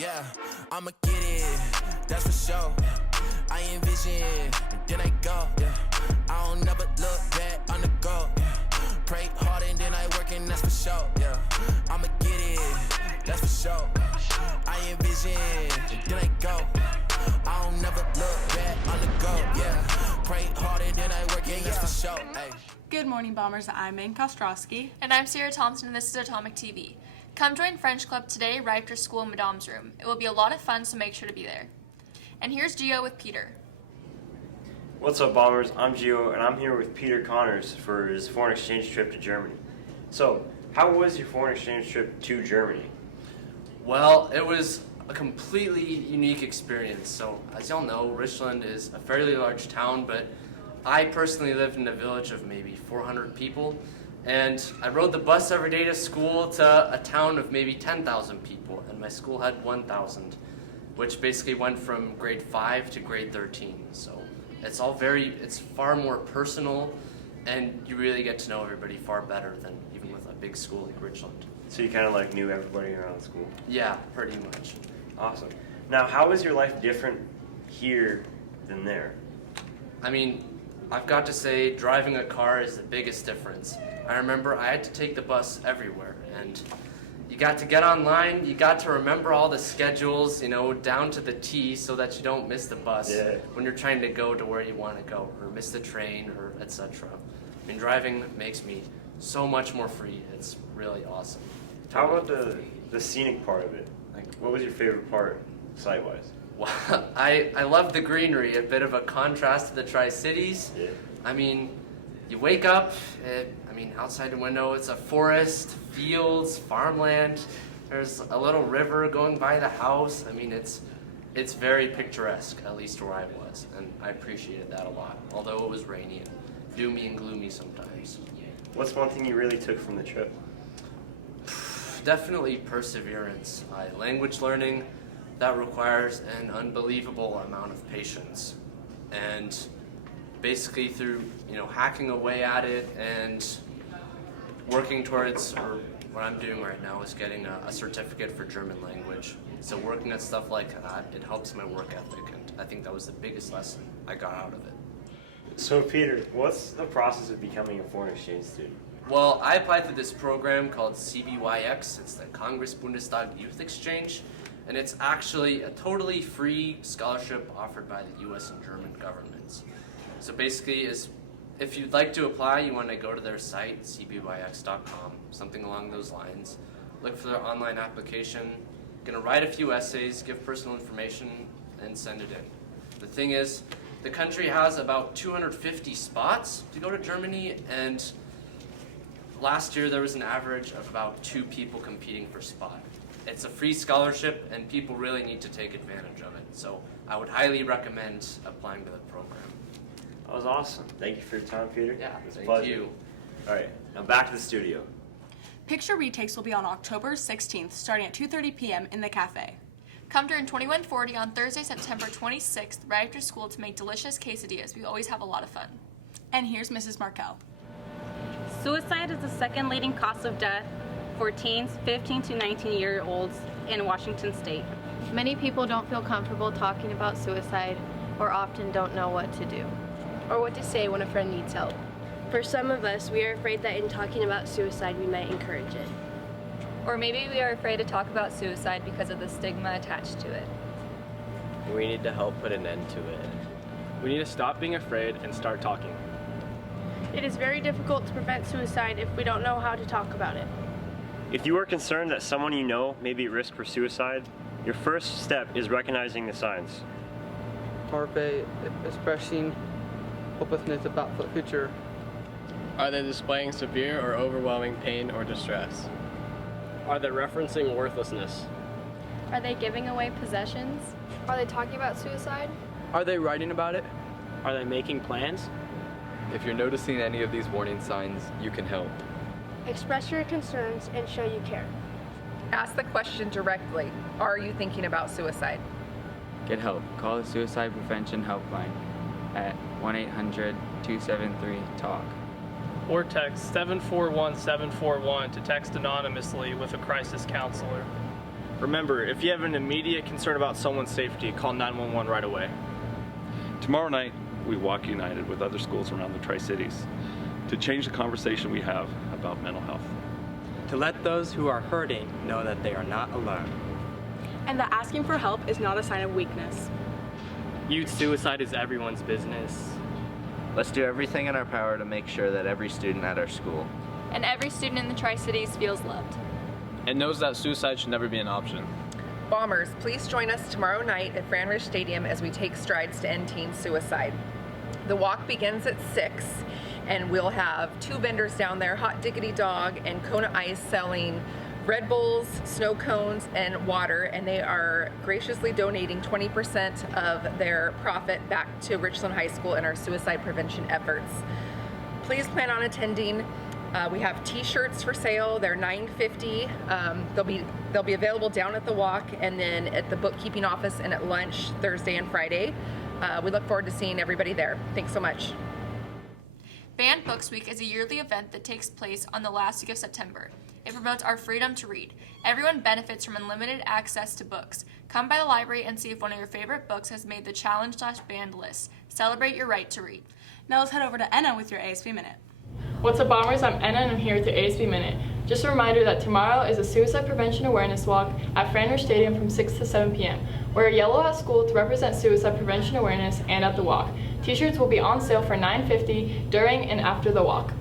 Yeah, I'ma get it, that's for sure. I envision, and then I go. Yeah, I don't never look back on the go. Yeah, pray hard and then I work, and that's for sure. Yeah, I'ma get it, that's for sure. I envision, and then I go. I don't never look back on the go. Yeah, pray hard and then I work, and that's for sure. Ay. Good morning, Bombers. I'm Megan Kostrowski. And I'm Sarah Thompson, and this is Atomic TV. Come join French Club today right after school in Madame's room. It will be a lot of fun, so make sure to be there. And here's Gio with Peter. What's up, Bombers? I'm Gio, and I'm here with Peter Connors for his foreign exchange trip to Germany. So, how was your foreign exchange trip to Germany? Well, it was a completely unique experience. So, as y'all know, Richland is a fairly large town, but I personally lived in a village of maybe 400 people, and I rode the bus every day to school to a town of maybe 10,000 people, and my school had 1,000, which basically went from grade 5 to grade 13. So it's far more personal, and you really get to know everybody far better than even with a big school like Richland. So you kind of like knew everybody around school? Yeah, pretty much. Awesome. Now, how is your life different here than there? I mean, I've got to say, driving a car is the biggest difference. I remember I had to take the bus everywhere, and you got to get online, you got to remember all the schedules, down to the T so that you don't miss the bus when you're trying to go to where you want to go, or miss the train, or etc. I mean, driving makes me so much more free. It's really awesome. How about the scenic part of it? Like, what was your favorite part, sight-wise? Well, I love the greenery, a bit of a contrast to the Tri-Cities. Yeah. I mean, you wake up, outside the window, it's a forest, fields, farmland. There's a little river going by the house. I mean, it's very picturesque, at least where I was, and I appreciated that a lot, although it was rainy and doomy and gloomy sometimes. What's one thing you really took from the trip? Definitely perseverance. Language learning, that requires an unbelievable amount of patience. And basically through, hacking away at it and working towards, or what I'm doing right now is getting a certificate for German language. So working at stuff like that, it helps my work ethic, and I think that was the biggest lesson I got out of it. So Peter, what's the process of becoming a foreign exchange student? Well, I applied to this program called CBYX. It's the Congress Bundestag Youth Exchange, and it's actually a totally free scholarship offered by the US and German governments. So basically, if you'd like to apply, you want to go to their site, cbyx.com, something along those lines. Look for their online application. Going to write a few essays, give personal information, and send it in. The thing is, the country has about 250 spots to go to Germany, and last year there was an average of about 2 people competing per spot. It's a free scholarship, and people really need to take advantage of it. So I would highly recommend applying to the program. That was awesome. Thank you for your time, Peter. Yeah, it was a thank pleasure. you. All right, now back to the studio. Picture retakes will be on October 16th, starting at 2:30 p.m. in the cafe. Come during 2140 on Thursday, September 26th, right after school to make delicious quesadillas. We always have a lot of fun. And here's Mrs. Markel. Suicide is the second leading cause of death for teens 15 to 19-year-olds in Washington state. Many people don't feel comfortable talking about suicide or often don't know what to do, or what to say when a friend needs help. For some of us, we are afraid that in talking about suicide, we might encourage it. Or maybe we are afraid to talk about suicide because of the stigma attached to it. We need to help put an end to it. We need to stop being afraid and start talking. It is very difficult to prevent suicide if we don't know how to talk about it. If you are concerned that someone you know may be at risk for suicide, your first step is recognizing the signs. Are they expressing hopelessness about the future? Are they displaying severe or overwhelming pain or distress? Are they referencing worthlessness? Are they giving away possessions? Are they talking about suicide? Are they writing about it? Are they making plans? If you're noticing any of these warning signs, you can help. Express your concerns and show you care. Ask the question directly. Are you thinking about suicide? Get help. Call the Suicide Prevention Helpline at 1-800-273-TALK. Or text 741-741 to text anonymously with a crisis counselor. Remember, if you have an immediate concern about someone's safety, call 911 right away. Tomorrow night, we walk united with other schools around the Tri-Cities to change the conversation we have about mental health. To let those who are hurting know that they are not alone. And that asking for help is not a sign of weakness. Youth suicide is everyone's business. Let's do everything in our power to make sure that every student at our school And every student in the Tri-Cities feels loved. And knows that suicide should never be an option. Bombers, please join us tomorrow night at Fran Ridge Stadium as we take strides to end teen suicide. The walk begins at 6, and we'll have 2 vendors down there, Hot Diggity Dog and Kona Ice, selling Red Bulls, snow cones, and water, and they are graciously donating 20% of their profit back to Richland High School and our suicide prevention efforts. Please plan on attending. We have t-shirts for sale. They're $9.50. They'll be available down at the walk and then at the bookkeeping office and at lunch Thursday and Friday. We look forward to seeing everybody there. Thanks so much. Banned Books Week is a yearly event that takes place on the last week of September. It promotes our freedom to read. Everyone benefits from unlimited access to books. Come by the library and see if one of your favorite books has made the challenge/banned list. Celebrate your right to read. Now let's head over to Enna with your ASB Minute. What's up, Bombers? I'm Enna and I'm here with your ASB Minute. Just a reminder that tomorrow is a Suicide Prevention Awareness Walk at Fran Ridge Stadium from 6 to 7 p.m. Wear yellow at school to represent suicide prevention awareness and at the walk. T-shirts will be on sale for $9.50 during and after the walk.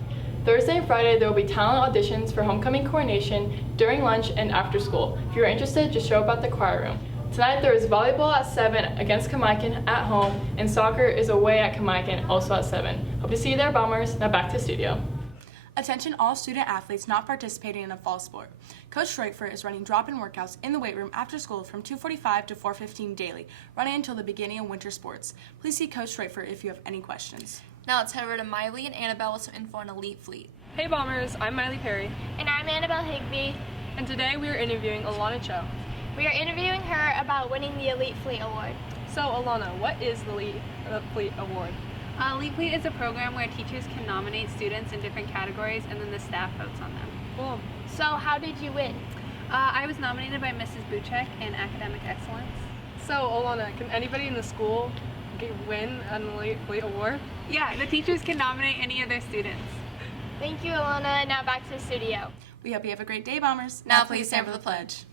Thursday and Friday, there will be talent auditions for homecoming coordination during lunch and after school. If you're interested, just show up at the choir room. Tonight there is volleyball at 7 against Kamaikan at home, and soccer is away at Kamaikan, also at 7. Hope to see you there, Bombers. Now back to studio. Attention all student athletes not participating in a fall sport. Coach Schreitfer is running drop-in workouts in the weight room after school from 2:45 to 4:15 daily, running until the beginning of winter sports. Please see Coach Schreitfer if you have any questions. Now let's head over to Miley and Annabelle with some info on Elite Fleet. Hey Bombers, I'm Miley Perry. And I'm Annabelle Higby. And today we are interviewing Alana Cho. We are interviewing her about winning the Elite Fleet Award. So Alana, what is the Elite Fleet Award? Elite Fleet is a program where teachers can nominate students in different categories and then the staff votes on them. Cool. So how did you win? I was nominated by Mrs. Buchek in Academic Excellence. So Alana, can anybody in the school win an Elite Fleet Award? Yeah, the teachers can nominate any of their students. Thank you, Alana. Now back to the studio. We hope you have a great day, Bombers. Now please stand for the pledge.